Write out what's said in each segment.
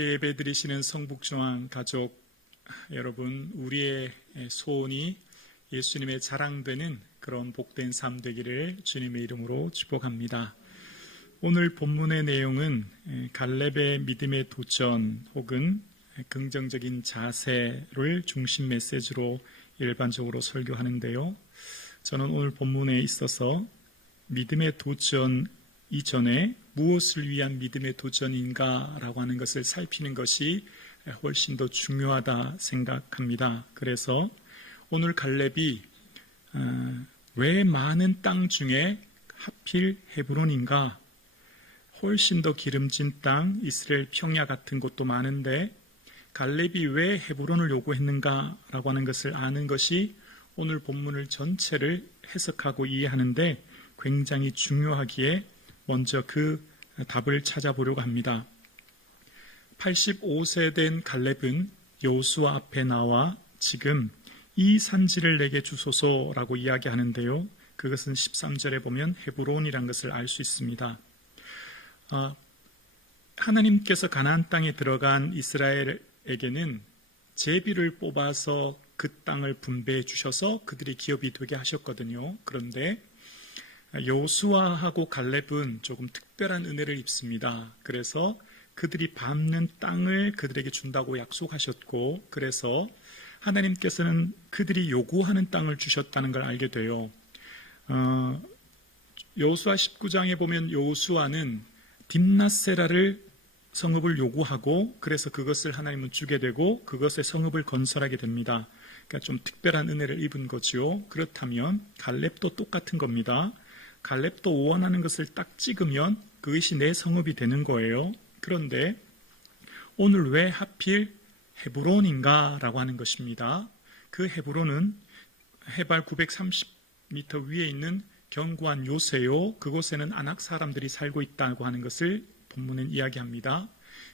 함께 예배드리시는 성북중앙 가족 여러분, 우리의 소원이 예수님의 자랑되는 그런 복된 삶 되기를 주님의 이름으로 축복합니다. 오늘 본문의 내용은 갈렙의 믿음의 도전 혹은 긍정적인 자세를 중심 메시지로 일반적으로 설교하는데요. 저는 오늘 본문에 있어서 믿음의 도전 이전에 무엇을 위한 믿음의 도전인가 라고 하는 것을 살피는 것이 훨씬 더 중요하다 생각합니다. 그래서 오늘 갈렙이 왜 많은 땅 중에 하필 헤브론인가, 훨씬 더 기름진 땅 이스라엘 평야 같은 곳도 많은데 갈렙이 왜 헤브론을 요구했는가 라고 하는 것을 아는 것이 오늘 본문을 전체를 해석하고 이해하는데 굉장히 중요하기에 먼저 그 답을 찾아보려고 합니다. 85세 된 갈렙은 여호수아 앞에 나와 지금 이 산지를 내게 주소서라고 이야기하는데요. 그것은 13절에 보면 헤브론이라는 것을 알 수 있습니다. 하나님께서 가나안 땅에 들어간 이스라엘에게는 제비를 뽑아서 그 땅을 분배해 주셔서 그들이 기업이 되게 하셨거든요. 그런데 여호수아하고 갈렙은 조금 특별한 은혜를 입습니다. 그래서 그들이 밟는 땅을 그들에게 준다고 약속하셨고, 그래서 하나님께서는 그들이 요구하는 땅을 주셨다는 걸 알게 돼요. 여호수아 19장에 보면 여호수아는 딥낫세라를 성읍을 요구하고 그래서 그것을 하나님은 주게 되고 그것의 성읍을 건설하게 됩니다. 그러니까 좀 특별한 은혜를 입은 거지요. 그렇다면 갈렙도 똑같은 겁니다. 갈렙도 원하는 것을 딱 찍으면 그것이 내 성읍이 되는 거예요. 그런데 오늘 왜 하필 헤브론인가 라고 하는 것입니다. 그 헤브론은 해발 930m 위에 있는 견고한 요새요, 그곳에는 아낙 사람들이 살고 있다고 하는 것을 본문은 이야기합니다.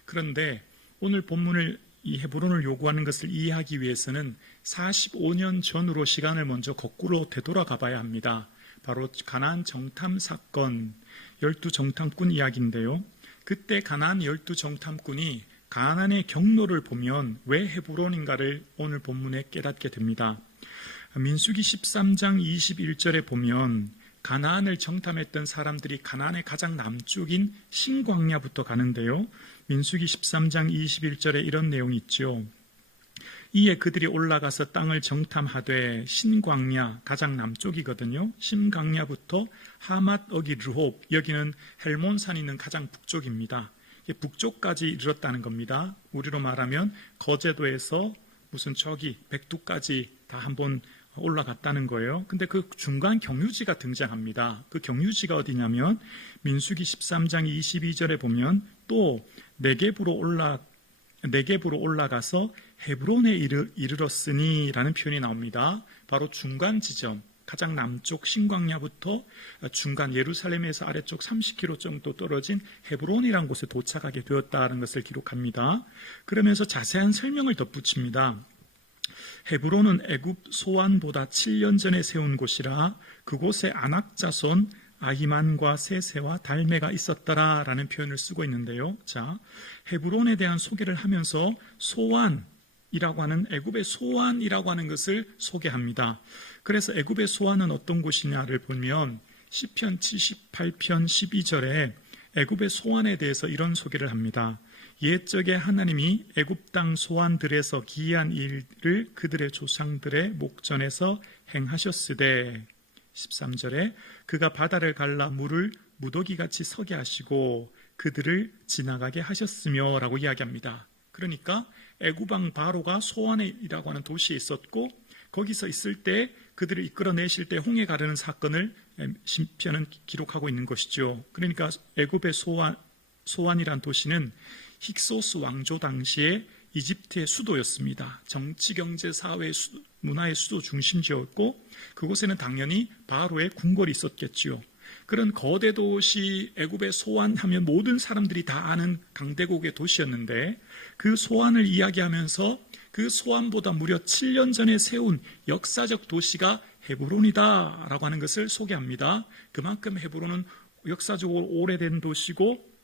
그런데 오늘 본문을 이 헤브론을 요구하는 것을 이해하기 위해서는 45년 전으로 시간을 먼저 거꾸로 되돌아가 봐야 합니다. 바로 가나안 정탐 사건, 12정탐꾼 이야기인데요. 그때 가나안 12정탐꾼이 가나안의 경로를 보면 왜 헤브론인가를 오늘 본문에 깨닫게 됩니다. 민수기 13장 21절에 보면 가나안을 정탐했던 사람들이 가나안의 가장 남쪽인 신광야부터 가는데요. 민수기 13장 21절에 이런 내용이 있죠. 이에 그들이 올라가서 땅을 정탐하되 신광야, 가장 남쪽이거든요. 신광야부터 하맛 어기 르홉, 여기는 헬몬산이 있는 가장 북쪽입니다. 북쪽까지 이르렀다는 겁니다. 우리로 말하면 거제도에서 무슨 저기 백두까지 다 한번 올라갔다는 거예요. 근데 그 중간 경유지가 등장합니다. 그 경유지가 어디냐면 민수기 13장 22절에 보면 또 네겝으로 올라가서 헤브론에 이르렀으니 라는 표현이 나옵니다. 바로 중간 지점, 가장 남쪽 신광야부터 중간 예루살렘에서 아래쪽 30km 정도 떨어진 헤브론이라는 곳에 도착하게 되었다는 것을 기록합니다. 그러면서 자세한 설명을 덧붙입니다. 헤브론은 애굽 소안보다 7년 전에 세운 곳이라 그곳에 아낙 자손 아히만과 세세와 달메가 있었더라 라는 표현을 쓰고 있는데요. 자, 헤브론에 대한 소개를 하면서 소안이라고 하는 애굽의 소안이라고 하는 것을 소개합니다. 그래서 애굽의 소안은 어떤 곳이냐를 보면 시편 78편 12절에 애굽의 소안에 대해서 이런 소개를 합니다. 옛적에 하나님이 애굽 땅 소안들에서 기이한 일을 그들의 조상들의 목전에서 행하셨으되 13절에 그가 바다를 갈라 물을 무더기같이 서게 하시고 그들을 지나가게 하셨으며 라고 이야기합니다. 그러니까 애굽왕 바로가 소안이라고 하는 도시에 있었고 거기서 있을 때 그들을 이끌어내실 때 홍해 가르는 사건을 시편은 기록하고 있는 것이죠. 그러니까 애굽의 소안이란 도시는 힉소스 왕조 당시에 이집트의 수도였습니다. 정치, 경제, 사회, 문화의 수도 중심지였고 그곳에는 당연히 바로의 궁궐이 있었겠지요. 그런 거대 도시 애굽의 소안하면 모든 사람들이 다 아는 강대국의 도시였는데 그 소안을 이야기하면서 그 소안보다 무려 7년 전에 세운 역사적 도시가 헤브론이다 라고 하는 것을 소개합니다. 그만큼 헤브론은 역사적으로 오래된 도시고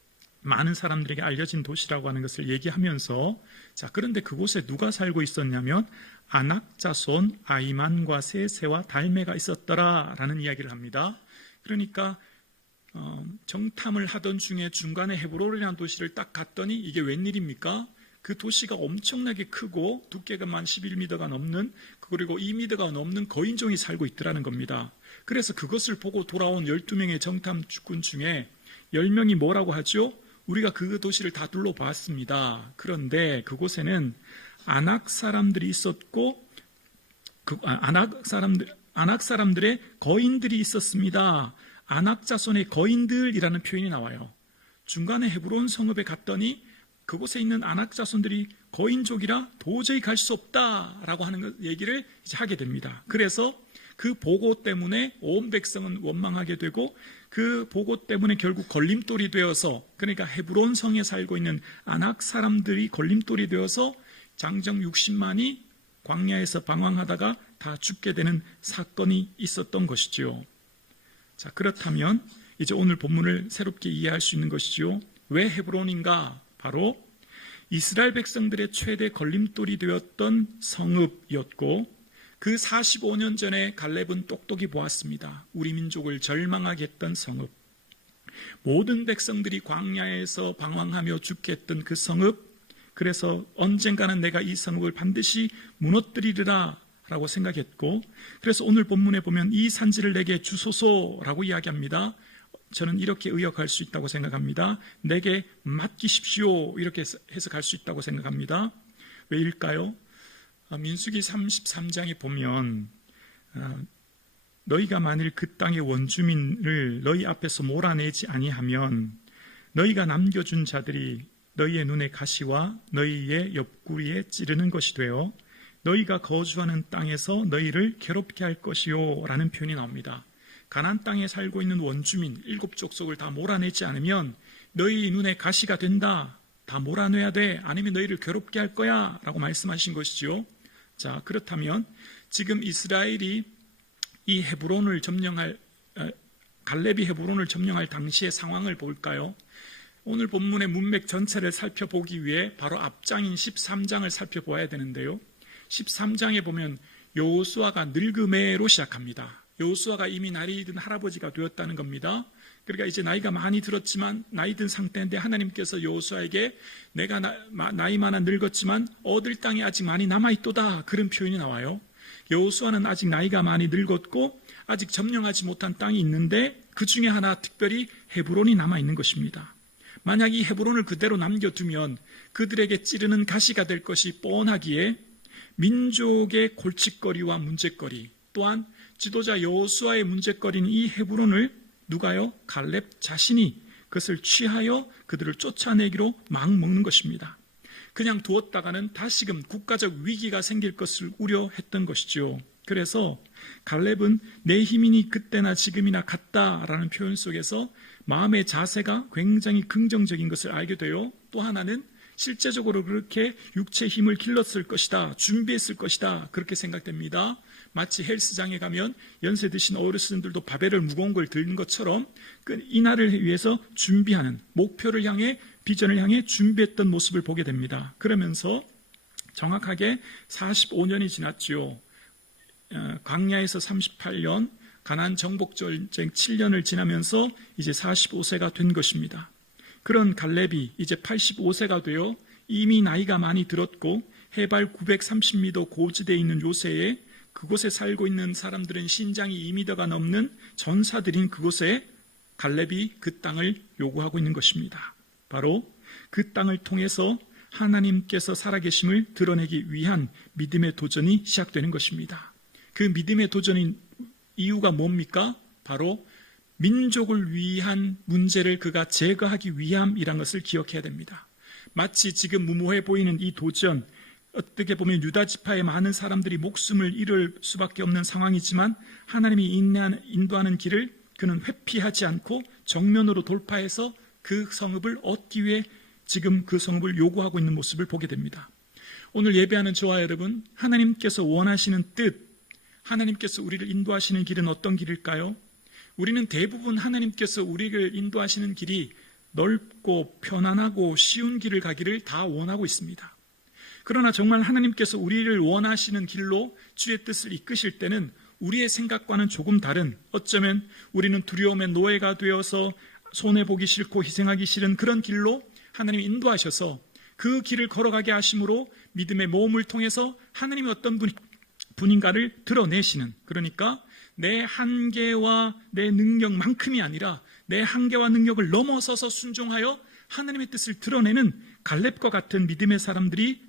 많은 사람들에게 알려진 도시라고 하는 것을 얘기하면서, 자, 그런데 그곳에 누가 살고 있었냐면 아낙 자손 아이만과 세세와 달메가 있었더라 라는 이야기를 합니다. 그러니까 정탐을 하던 중에 중간에 헤브론이라는 도시를 딱 갔더니 이게 웬일입니까? 그 도시가 엄청나게 크고 두께가만 11m가 넘는, 그리고 2m가 넘는 거인종이 살고 있더라는 겁니다. 그래서 그것을 보고 돌아온 12명의 정탐꾼 중에 10명이 뭐라고 하죠? 우리가 그 도시를 다 둘러봤습니다. 그런데 그곳에는 아낙 사람들이 있었고 아낙 사람들의 거인들이 있었습니다. 아낙 자손의 거인들이라는 표현이 나와요. 중간에 헤브론 성읍에 갔더니 그곳에 있는 아낙 자손들이 거인족이라 도저히 갈 수 없다라고 하는 얘기를 이제 하게 됩니다. 그래서 그 보고 때문에 온 백성은 원망하게 되고, 그 보고 때문에 결국 걸림돌이 되어서, 그러니까 헤브론 성에 살고 있는 아낙 사람들이 걸림돌이 되어서 장정 60만이 광야에서 방황하다가 다 죽게 되는 사건이 있었던 것이죠. 자, 그렇다면 이제 오늘 본문을 새롭게 이해할 수 있는 것이죠. 왜 헤브론인가? 바로 이스라엘 백성들의 최대 걸림돌이 되었던 성읍이었고, 그 45년 전에 갈렙은 똑똑히 보았습니다. 우리 민족을 절망하게 했던 성읍, 모든 백성들이 광야에서 방황하며 죽게 했던 그 성읍, 그래서 언젠가는 내가 이 성읍을 반드시 무너뜨리리라 라고 생각했고, 그래서 오늘 본문에 보면 이 산지를 내게 주소서라고 이야기합니다. 저는 이렇게 의역할 수 있다고 생각합니다. 내게 맡기십시오, 이렇게 해석할 수 있다고 생각합니다. 왜일까요? 민수기 33장에 보면 너희가 만일 그 땅의 원주민을 너희 앞에서 몰아내지 아니하면 너희가 남겨준 자들이 너희의 눈에 가시와 너희의 옆구리에 찌르는 것이 되어 너희가 거주하는 땅에서 너희를 괴롭게 할 것이요 라는 표현이 나옵니다. 가나안 땅에 살고 있는 원주민 7족속을 다 몰아내지 않으면 너희 눈에 가시가 된다, 다 몰아내야 돼, 아니면 너희를 괴롭게 할 거야 라고 말씀하신 것이죠. 자, 그렇다면 지금 이스라엘이 이 헤브론을 점령할, 갈렙이 헤브론을 점령할 당시의 상황을 볼까요? 오늘 본문의 문맥 전체를 살펴보기 위해 바로 앞장인 13장을 살펴보아야 되는데요. 13장에 보면 여호수아가 늙음에로 시작합니다. 여호수아가 이미 나이 든 할아버지가 되었다는 겁니다. 그러니까 이제 나이가 많이 들었지만 나이 든 상태인데 하나님께서 여호수아에게 내가 나이 많아 늙었지만 얻을 땅이 아직 많이 남아있도다, 그런 표현이 나와요. 여호수아는 아직 나이가 많이 늙었고 아직 점령하지 못한 땅이 있는데 그 중에 하나 특별히 헤브론이 남아있는 것입니다. 만약 이 헤브론을 그대로 남겨두면 그들에게 찌르는 가시가 될 것이 뻔하기에 민족의 골칫거리와 문제거리, 또한 지도자 여호수아의 문제거리인 이 헤브론을 누가요? 갈렙 자신이 그것을 취하여 그들을 쫓아내기로 마음먹는 것입니다. 그냥 두었다가는 다시금 국가적 위기가 생길 것을 우려했던 것이죠. 그래서 갈렙은 내 힘이니 그때나 지금이나 같다라는 표현 속에서 마음의 자세가 굉장히 긍정적인 것을 알게 되어, 또 하나는 실제적으로 그렇게 육체의 힘을 길렀을 것이다, 준비했을 것이다, 그렇게 생각됩니다. 마치 헬스장에 가면 연세 드신 어르신들도 바벨을 무거운 걸 드는 것처럼 이날을 위해서 준비하는, 목표를 향해, 비전을 향해 준비했던 모습을 보게 됩니다. 그러면서 정확하게 45년이 지났죠. 광야에서 38년, 가나안 정복 전쟁 7년을 지나면서 이제 45세가 된 것입니다. 그런 갈렙이 이제 85세가 되어 이미 나이가 많이 들었고 해발 930m 고지대에 있는 요새에 그곳에 살고 있는 사람들은 신장이 2m가 넘는 전사들인 그곳에 갈렙이 그 땅을 요구하고 있는 것입니다. 바로 그 땅을 통해서 하나님께서 살아계심을 드러내기 위한 믿음의 도전이 시작되는 것입니다. 그 믿음의 도전인 이유가 뭡니까? 바로 민족을 위한 문제를 그가 제거하기 위함이란 것을 기억해야 됩니다. 마치 지금 무모해 보이는 이 도전, 어떻게 보면 유다 지파의 많은 사람들이 목숨을 잃을 수밖에 없는 상황이지만 하나님이 인도하는 길을 그는 회피하지 않고 정면으로 돌파해서 그 성읍을 얻기 위해 지금 그 성읍을 요구하고 있는 모습을 보게 됩니다. 오늘 예배하는 저와 여러분, 하나님께서 원하시는 뜻, 하나님께서 우리를 인도하시는 길은 어떤 길일까요? 우리는 대부분 하나님께서 우리를 인도하시는 길이 넓고 편안하고 쉬운 길을 가기를 다 원하고 있습니다. 그러나 정말 하나님께서 우리를 원하시는 길로 주의 뜻을 이끄실 때는 우리의 생각과는 조금 다른, 어쩌면 우리는 두려움의 노예가 되어서 손해보기 싫고 희생하기 싫은 그런 길로 하나님이 인도하셔서 그 길을 걸어가게 하심으로 믿음의 모험을 통해서 하나님이 어떤 분인가를 드러내시는, 그러니까 내 한계와 내 능력만큼이 아니라 내 한계와 능력을 넘어서서 순종하여 하나님의 뜻을 드러내는 갈렙과 같은 믿음의 사람들이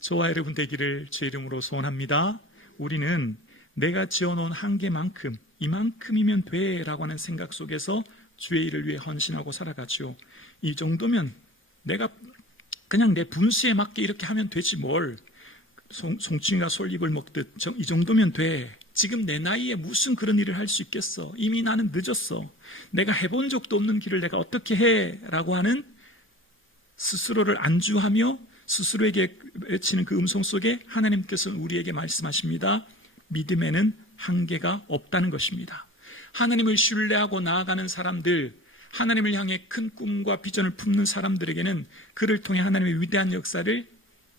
저와 여러분 되기를 주의 이름으로 소원합니다. 우리는 내가 지어놓은 한계만큼, 이만큼이면 돼 라고 하는 생각 속에서 주의 일을 위해 헌신하고 살아가죠. 이 정도면 내가 그냥 내 분수에 맞게 이렇게 하면 되지 뭘, 송충이가 솔잎을 먹듯 이 정도면 돼. 지금 내 나이에 무슨 그런 일을 할 수 있겠어. 이미 나는 늦었어. 내가 해본 적도 없는 길을 내가 어떻게 해 라고 하는 스스로를 안주하며 스스로에게 외치는 그 음성 속에 하나님께서 우리에게 말씀하십니다. 믿음에는 한계가 없다는 것입니다. 하나님을 신뢰하고 나아가는 사람들, 하나님을 향해 큰 꿈과 비전을 품는 사람들에게는 그를 통해 하나님의 위대한 역사를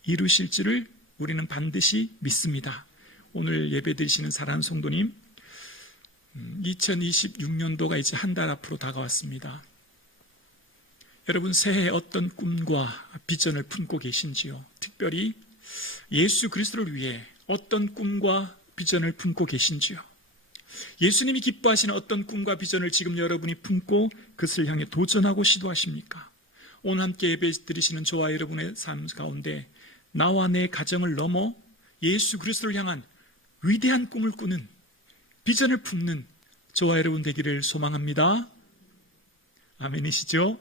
이루실 줄을 우리는 반드시 믿습니다. 오늘 예배 드리시는 사랑하는 성도님, 2026년도가 이제 한 달 앞으로 다가왔습니다. 여러분 새해에 어떤 꿈과 비전을 품고 계신지요? 특별히 예수 그리스도를 위해 어떤 꿈과 비전을 품고 계신지요? 예수님이 기뻐하시는 어떤 꿈과 비전을 지금 여러분이 품고 그것을 향해 도전하고 시도하십니까? 오늘 함께 예배 드리시는 저와 여러분의 삶 가운데 나와 내 가정을 넘어 예수 그리스도를 향한 위대한 꿈을 꾸는, 비전을 품는 저와 여러분 되기를 소망합니다. 아멘이시죠?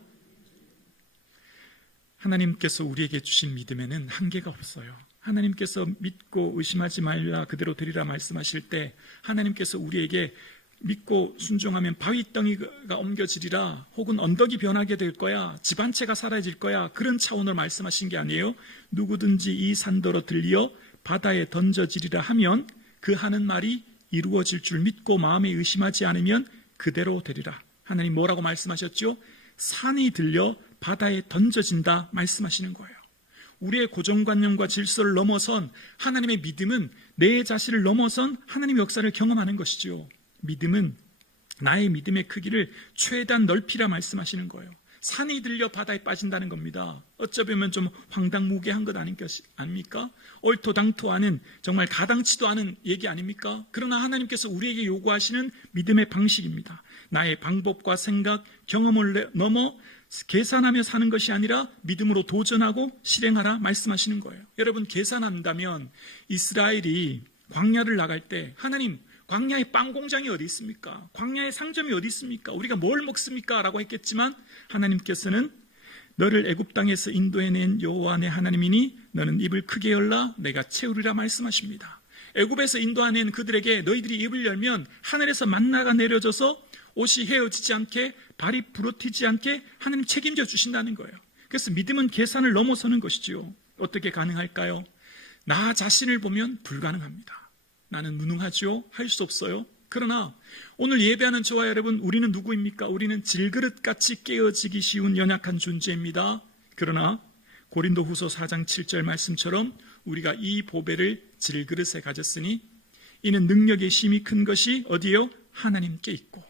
하나님께서 우리에게 주신 믿음에는 한계가 없어요. 하나님께서 믿고 의심하지 말라 그대로 되리라 말씀하실 때 하나님께서 우리에게 믿고 순종하면 바위덩이가 옮겨지리라, 혹은 언덕이 변하게 될 거야, 집 한 채가 사라질 거야, 그런 차원으로 말씀하신 게 아니에요. 누구든지 이 산더러 들리어 바다에 던져지리라 하면 그 하는 말이 이루어질 줄 믿고 마음에 의심하지 않으면 그대로 되리라. 하나님 뭐라고 말씀하셨죠? 산이 들려 바다에 던져진다 말씀하시는 거예요. 우리의 고정관념과 질서를 넘어선 하나님의 믿음은 내 자신을 넘어선 하나님의 역사를 경험하는 것이죠. 믿음은 나의 믿음의 크기를 최대한 넓히라 말씀하시는 거예요. 산이 들려 바다에 빠진다는 겁니다. 어쩌면 좀 황당무계한 것 아닙니까? 얼토당토하는, 정말 가당치도 않은 얘기 아닙니까? 그러나 하나님께서 우리에게 요구하시는 믿음의 방식입니다. 나의 방법과 생각, 경험을 넘어 계산하며 사는 것이 아니라 믿음으로 도전하고 실행하라 말씀하시는 거예요. 여러분, 계산한다면 이스라엘이 광야를 나갈 때 하나님, 광야에 빵 공장이 어디 있습니까? 광야에 상점이 어디 있습니까? 우리가 뭘 먹습니까? 라고 했겠지만 하나님께서는 너를 애굽 땅에서 인도해낸 여호와 내 하나님이니 너는 입을 크게 열라 내가 채우리라 말씀하십니다. 애굽에서 인도해낸 그들에게 너희들이 입을 열면 하늘에서 만나가 내려져서 옷이 헤어지지 않게, 발이 부러뜨리지 않게 하나님 책임져 주신다는 거예요. 그래서 믿음은 계산을 넘어서는 것이지요. 어떻게 가능할까요? 나 자신을 보면 불가능합니다. 나는 무능하죠. 할 수 없어요. 그러나 오늘 예배하는 저와 여러분, 우리는 누구입니까? 우리는 질그릇같이 깨어지기 쉬운 연약한 존재입니다. 그러나 고린도후서 4장 7절 말씀처럼 우리가 이 보배를 질그릇에 가졌으니 이는 능력의 힘이 큰 것이 어디요? 하나님께 있고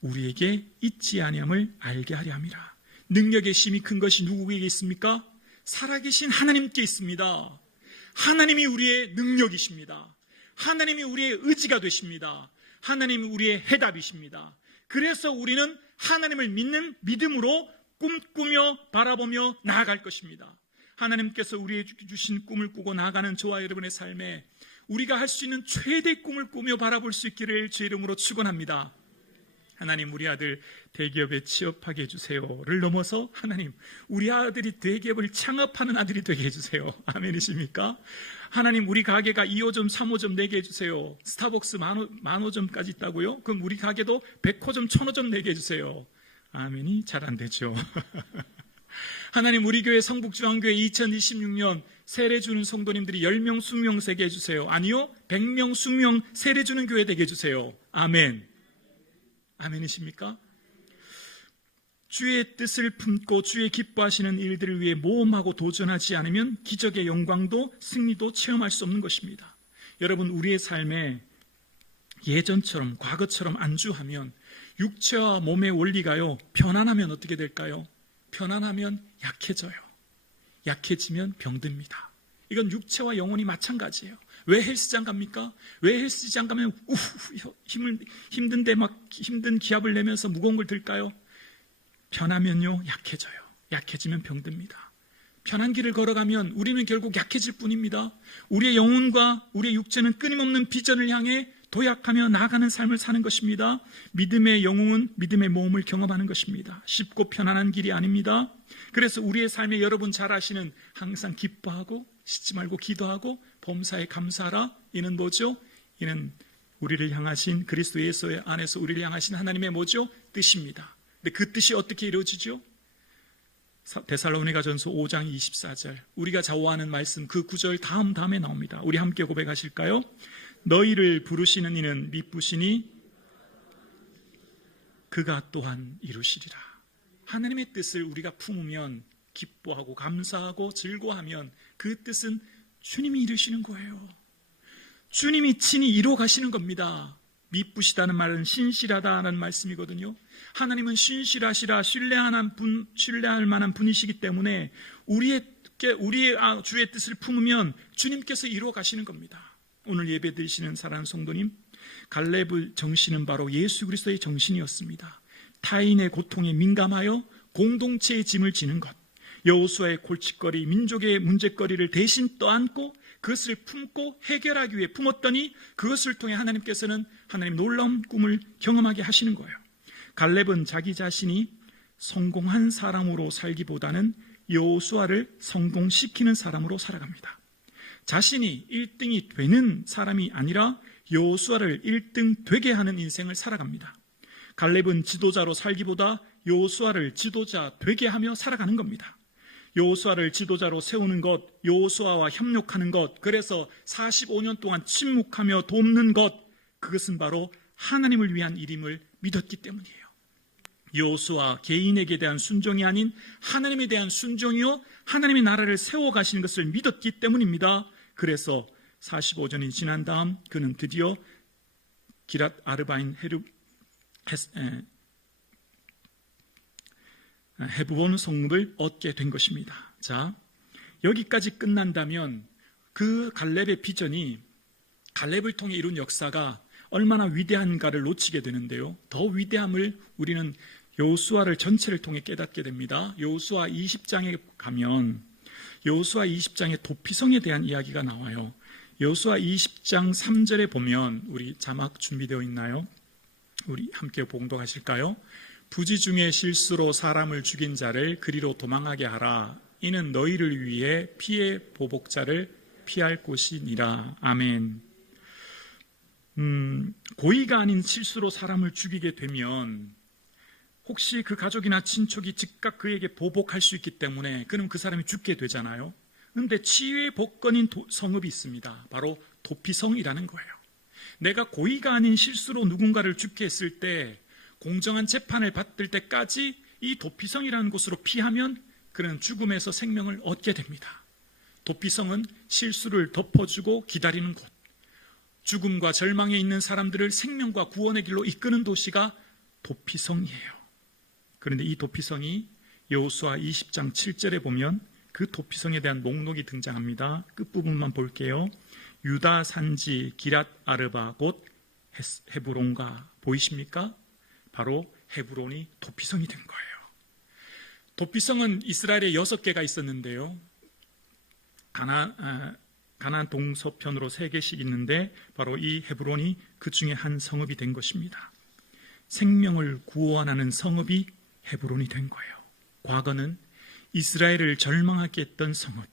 우리에게 있지 아니함을 알게 하려 함이라. 능력의 힘이 큰 것이 누구에게 있습니까? 살아계신 하나님께 있습니다. 하나님이 우리의 능력이십니다. 하나님이 우리의 의지가 되십니다. 하나님이 우리의 해답이십니다. 그래서 우리는 하나님을 믿는 믿음으로 꿈꾸며 바라보며 나아갈 것입니다. 하나님께서 우리에게 주신 꿈을 꾸고 나아가는 저와 여러분의 삶에 우리가 할 수 있는 최대의 꿈을 꾸며 바라볼 수 있기를 주의 이름으로 축원합니다. 하나님, 우리 아들 대기업에 취업하게 해주세요를 넘어서 하나님, 우리 아들이 대기업을 창업하는 아들이 되게 해주세요. 아멘이십니까? 하나님, 우리 가게가 2호점 3호점 내게 해주세요. 스타벅스 만호점까지 있다고요? 그럼 우리 가게도 100호점 1000호점 내게 해주세요. 아멘이 잘 안 되죠. 하나님, 우리 교회 성북중앙교회 2026년 세례 주는 성도님들이 10명 20명 세게 해주세요. 아니요, 100명 20명 세례 주는 교회 되게 해주세요. 아멘. 아멘이십니까? 주의 뜻을 품고 주의 기뻐하시는 일들을 위해 모험하고 도전하지 않으면 기적의 영광도 승리도 체험할 수 없는 것입니다. 여러분, 우리의 삶에 예전처럼 과거처럼 안주하면 육체와 몸의 원리가요, 편안하면 어떻게 될까요? 편안하면 약해져요. 약해지면 병듭니다. 이건 육체와 영혼이 마찬가지예요. 왜 헬스장 갑니까? 왜 헬스장 가면 힘든데 막 힘든 기압을 내면서 무거운 걸 들까요? 편하면요, 약해져요. 약해지면 병듭니다. 편한 길을 걸어가면 우리는 결국 약해질 뿐입니다. 우리의 영혼과 우리의 육체는 끊임없는 비전을 향해 도약하며 나아가는 삶을 사는 것입니다. 믿음의 영웅은 믿음의 모험을 경험하는 것입니다. 쉽고 편안한 길이 아닙니다. 그래서 우리의 삶에 여러분 잘 아시는 항상 기뻐하고 씻지 말고 기도하고 범사에 감사하라. 이는 뭐죠? 이는 우리를 향하신 그리스도 예수 안에서 우리를 향하신 하나님의 뭐죠? 뜻입니다. 근데 그 뜻이 어떻게 이루어지죠? 데살로니가전서 5장 24절, 우리가 좌우하는 말씀 그 구절 다음에 나옵니다. 우리 함께 고백하실까요? 너희를 부르시는 이는 미쁘시니 그가 또한 이루시리라. 하나님의 뜻을 우리가 품으면, 기뻐하고 감사하고 즐거워하면 그 뜻은 주님이 이루시는 거예요. 주님이 친히 이루어 가시는 겁니다. 미쁘시다는 말은 신실하다는 말씀이거든요. 하나님은 신실하시라, 신뢰할 만한 분이시기 때문에 우리의 주의 뜻을 품으면 주님께서 이루어 가시는 겁니다. 오늘 예배 드리시는 사랑하는 성도님, 갈렙의 정신은 바로 예수 그리스도의 정신이었습니다. 타인의 고통에 민감하여 공동체의 짐을 지는 것, 여호수아의 골칫거리, 민족의 문제거리를 대신 떠안고 그것을 품고 해결하기 위해 품었더니 그것을 통해 하나님께서는 하나님 놀라운 꿈을 경험하게 하시는 거예요. 갈렙은 자기 자신이 성공한 사람으로 살기보다는 여호수아를 성공시키는 사람으로 살아갑니다. 자신이 1등이 되는 사람이 아니라 여호수아를 1등 되게 하는 인생을 살아갑니다. 갈렙은 지도자로 살기보다 여호수아를 지도자 되게 하며 살아가는 겁니다. 여호수아를 지도자로 세우는 것, 여호수아와 협력하는 것, 그래서 45년 동안 침묵하며 돕는 것, 그것은 바로 하나님을 위한 일임을 믿었기 때문이에요. 여호수아 개인에게 대한 순종이 아닌 하나님에 대한 순종이요, 하나님의 나라를 세워가시는 것을 믿었기 때문입니다. 그래서 45년이 지난 다음 그는 드디어 기랏 아르바인 헤브론 성읍을 얻게 된 것입니다. 자, 여기까지 끝난다면 그 갈렙의 비전이, 갈렙을 통해 이룬 역사가 얼마나 위대한가를 놓치게 되는데요. 더 위대함을 우리는 여호수아를 전체를 통해 깨닫게 됩니다. 여호수아 20장에 가면 여호수아 20장의 도피성에 대한 이야기가 나와요. 여호수아 20장 3절에 보면, 우리 자막 준비되어 있나요? 우리 함께 봉독하실까요? 부지 중에 실수로 사람을 죽인 자를 그리로 도망하게 하라. 이는 너희를 위해 피해 보복자를 피할 곳이니라. 아멘. 고의가 아닌 실수로 사람을 죽이게 되면 혹시 그 가족이나 친척이 즉각 그에게 보복할 수 있기 때문에 그럼 그 사람이 죽게 되잖아요. 그런데 치유의 복권인 성읍이 있습니다. 바로 도피성이라는 거예요. 내가 고의가 아닌 실수로 누군가를 죽게 했을 때 공정한 재판을 받을 때까지 이 도피성이라는 곳으로 피하면 그는 죽음에서 생명을 얻게 됩니다. 도피성은 실수를 덮어주고 기다리는 곳, 죽음과 절망에 있는 사람들을 생명과 구원의 길로 이끄는 도시가 도피성이에요. 그런데 이 도피성이 여호수아 20장 7절에 보면 그 도피성에 대한 목록이 등장합니다. 끝부분만 볼게요. 유다 산지 기랏 아르바 곧 헤브론가, 보이십니까? 바로 헤브론이 도피성이 된 거예요. 도피성은 이스라엘에 6개가 있었는데요. 가나안 동서편으로 3개씩 있는데 바로 이 헤브론이 그 중에 한 성읍이 된 것입니다. 생명을 구원하는 성읍이 헤브론이 된 거예요. 과거는 이스라엘을 절망하게 했던 성읍,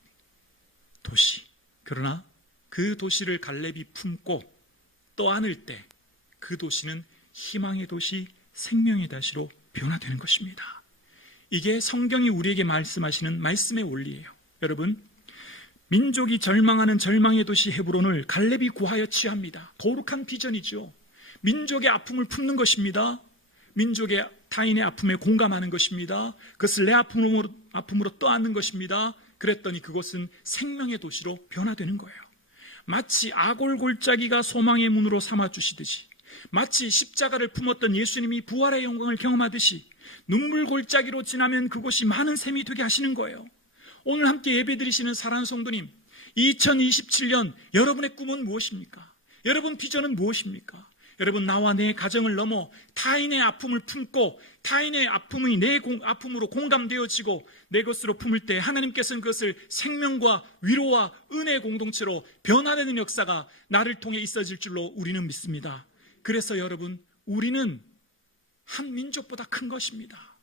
도시. 그러나 그 도시를 갈렙이 품고 떠안을 때 그 도시는 희망의 도시, 생명의 도시로 변화되는 것입니다. 이게 성경이 우리에게 말씀하시는 말씀의 원리예요. 여러분, 민족이 절망하는 절망의 도시 헤브론을 갈렙이 구하여 취합니다. 거룩한 비전이죠. 민족의 아픔을 품는 것입니다. 민족의 타인의 아픔에 공감하는 것입니다. 그것을 내 아픔으로 떠안는 것입니다. 그랬더니 그곳은 생명의 도시로 변화되는 거예요. 마치 아골골짜기가 소망의 문으로 삼아주시듯이, 마치 십자가를 품었던 예수님이 부활의 영광을 경험하듯이 눈물골짜기로 지나면 그곳이 많은 샘이 되게 하시는 거예요. 오늘 함께 예배드리시는 사랑하는 성도님, 2027년 여러분의 꿈은 무엇입니까? 여러분 비전은 무엇입니까? 여러분, 나와 내 가정을 넘어 타인의 아픔을 품고 타인의 아픔이 내 아픔으로 공감되어지고 내 것으로 품을 때 하나님께서는 그것을 생명과 위로와 은혜의 공동체로 변화되는 역사가 나를 통해 있어질 줄로 우리는 믿습니다. 그래서 여러분, 우리는 한 민족보다 큰 것입니다.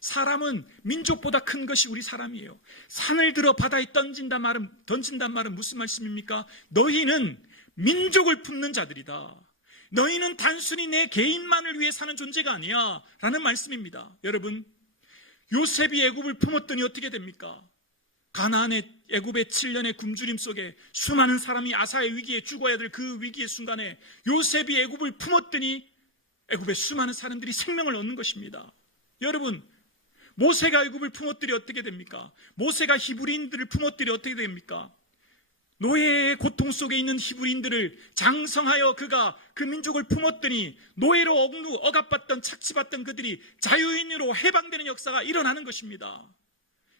사람은 민족보다 큰 것이 우리 사람이에요. 산을 들어 바다에 던진단 말은 무슨 말씀입니까? 너희는 민족을 품는 자들이다. 너희는 단순히 내 개인만을 위해 사는 존재가 아니야 라는 말씀입니다. 여러분, 요셉이 애굽을 품었더니 어떻게 됩니까? 가나안의 애굽의 7년의 굶주림 속에 수많은 사람이 아사의 위기에 죽어야 될 그 위기의 순간에 요셉이 애굽을 품었더니 애굽의 수많은 사람들이 생명을 얻는 것입니다. 여러분, 모세가 애굽을 품었더니 어떻게 됩니까? 모세가 히브리인들을 품었더니 어떻게 됩니까? 노예의 고통 속에 있는 히브리인들을 장성하여 그가 그 민족을 품었더니 노예로 억압받던 착취받던 그들이 자유인으로 해방되는 역사가 일어나는 것입니다.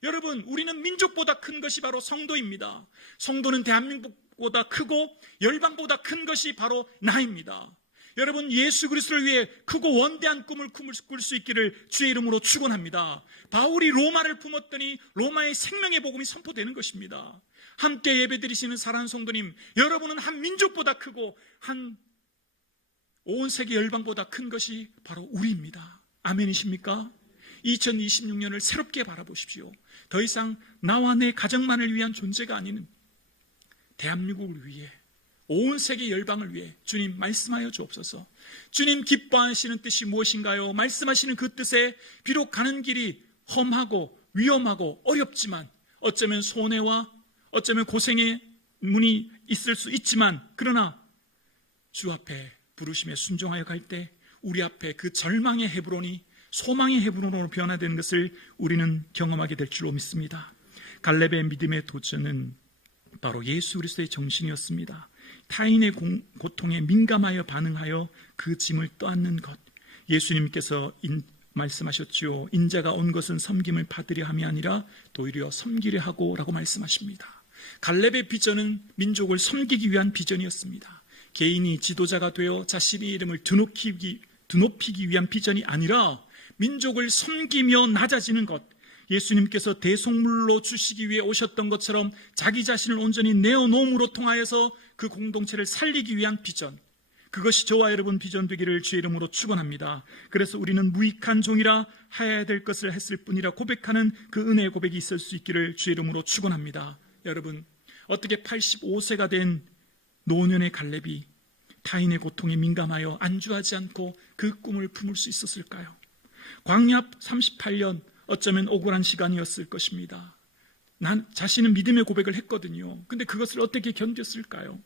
여러분, 우리는 민족보다 큰 것이 바로 성도입니다. 성도는 대한민국보다 크고 열방보다 큰 것이 바로 나입니다. 여러분, 예수 그리스도를 위해 크고 원대한 꿈을 꿀 수 있기를 주의 이름으로 축원합니다. 바울이 로마를 품었더니 로마의 생명의 복음이 선포되는 것입니다. 함께 예배드리시는 사랑하는 성도님, 여러분은 한 민족보다 크고 온 세계 열방보다 큰 것이 바로 우리입니다. 아멘이십니까? 2026년을 새롭게 바라보십시오. 더 이상 나와 내 가정만을 위한 존재가 아닌 대한민국을 위해, 온 세계 열방을 위해 주님 말씀하여 주옵소서. 주님 기뻐하시는 뜻이 무엇인가요? 말씀하시는 그 뜻에 비록 가는 길이 험하고 위험하고 어렵지만, 어쩌면 손해와 어쩌면 고생의 문이 있을 수 있지만, 그러나 주 앞에 부르심에 순종하여 갈 때 우리 앞에 그 절망의 헤브론이 소망의 헤브론으로 변화되는 것을 우리는 경험하게 될 줄로 믿습니다. 갈렙의 믿음의 도전은 바로 예수 그리스도의 정신이었습니다. 타인의 고통에 민감하여 반응하여 그 짐을 떠안는 것. 예수님께서 말씀하셨죠. 인자가 온 것은 섬김을 받으려 함이 아니라 도리어 섬기려 하고 라고 말씀하십니다. 갈렙의 비전은 민족을 섬기기 위한 비전이었습니다. 개인이 지도자가 되어 자신의 이름을 드높이기 위한 비전이 아니라 민족을 섬기며 낮아지는 것. 예수님께서 대속물로 주시기 위해 오셨던 것처럼 자기 자신을 온전히 내어놓음으로 통하여서 그 공동체를 살리기 위한 비전, 그것이 저와 여러분 비전 되기를 주의 이름으로 축원합니다. 그래서 우리는 무익한 종이라 하여야 될 것을 했을 뿐이라 고백하는 그 은혜의 고백이 있을 수 있기를 주의 이름으로 축원합니다. 여러분, 어떻게 85세가 된 노년의 갈렙이 타인의 고통에 민감하여 안주하지 않고 그 꿈을 품을 수 있었을까요? 광야 38년, 어쩌면 억울한 시간이었을 것입니다. 난 자신은 믿음의 고백을 했거든요. 근데 그것을 어떻게 견뎠을까요?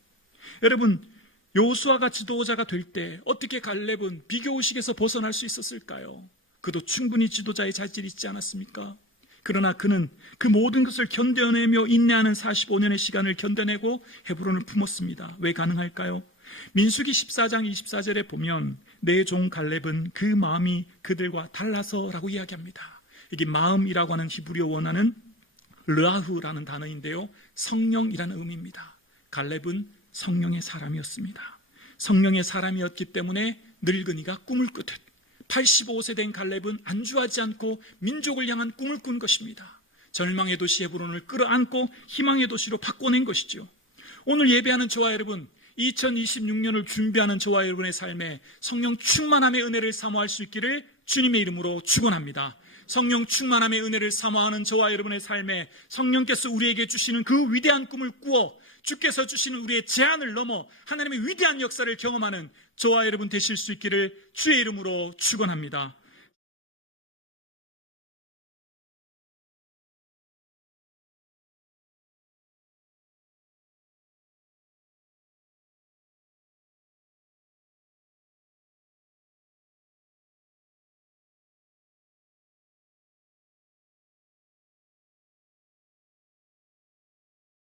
여러분, 여호수아가 지도자가 될 때 어떻게 갈렙은 비교의식에서 벗어날 수 있었을까요? 그도 충분히 지도자의 자질이 있지 않았습니까? 그러나 그는 그 모든 것을 견뎌내며 인내하는 45년의 시간을 견뎌내고 헤브론을 품었습니다. 왜 가능할까요? 민수기 14장 24절에 보면 내 종 갈렙은 그 마음이 그들과 달라서라고 이야기합니다. 이게 마음이라고 하는 히브리어 원어는 르아후라는 단어인데요, 성령이라는 의미입니다. 갈렙은 성령의 사람이었습니다. 성령의 사람이었기 때문에 늙은이가 꿈을 꾸듯 85세 된 갈렙은 안주하지 않고 민족을 향한 꿈을 꾼 것입니다. 절망의 도시 헤브론을 끌어안고 희망의 도시로 바꿔낸 것이죠. 오늘 예배하는 저와 여러분, 2026년을 준비하는 저와 여러분의 삶에 성령 충만함의 은혜를 사모할 수 있기를 주님의 이름으로 축원합니다. 성령 충만함의 은혜를 사모하는 저와 여러분의 삶에 성령께서 우리에게 주시는 그 위대한 꿈을 꾸어 주께서 주시는 우리의 제한을 넘어 하나님의 위대한 역사를 경험하는 저와 여러분 되실 수 있기를 주의 이름으로 축원합니다.